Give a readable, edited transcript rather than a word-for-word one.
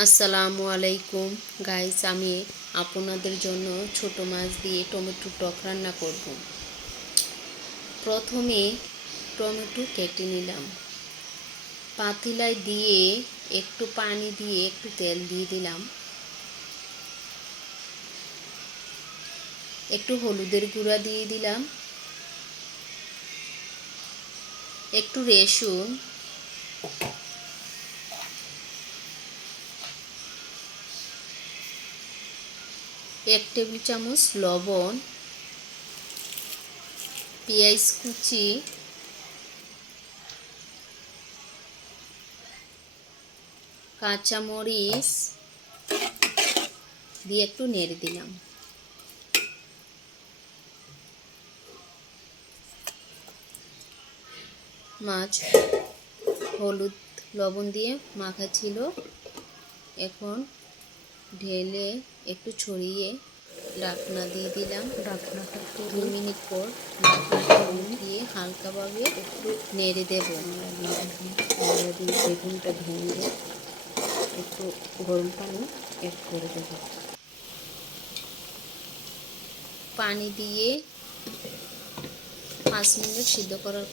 আসসালামু আলাইকুম গাইস, আমি আপনাদের জন্য ছোট মাছ দিয়ে টমেটো টক রান্না করব। প্রথমে টমেটো কেটে নিলাম, পাতিলায় দিয়ে একটু পানি দিয়ে একটু তেল দিয়ে দিলাম, একটু হলুদের গুঁড়া দিয়ে দিলাম, একটু রসুন, এক টেবিল চামচ লবণ, পেঁয়াজ কুচি, কাঁচামরিচ দিয়ে একটু নেড়ে দিলাম। মাছ হলুদ লবণ দিয়ে মাখা ছিল, এখন ঢেলে একটু ছড়িয়ে ঢাকনা দিয়ে দিলাম। ঢাকনাটা 2 মিনিট পর ঢাকনাটা উঠিয়ে হালকাভাবে একটু নেড়ে দেব। বেগুনটা ভেঙে একটু গরম পানি অ্যাড করে দেব। পানি দিয়ে 5 মিনিট সিদ্ধ করার